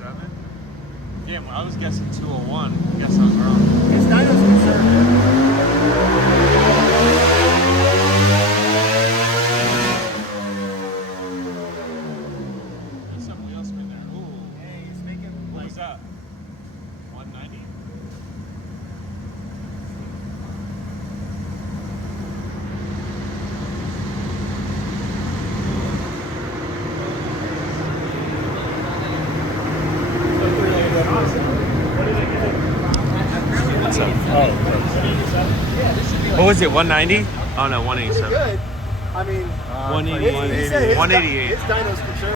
187? Damn, well, I was guessing 201. I guess I was wrong. His dyno's conservative. There's some wheel spin there. Ooh. Yeah, he's making What like was that? 190? What's up? Oh. What was it? 190? Oh no, 187. good. I mean, 188. he said his 188. dyno's conservative.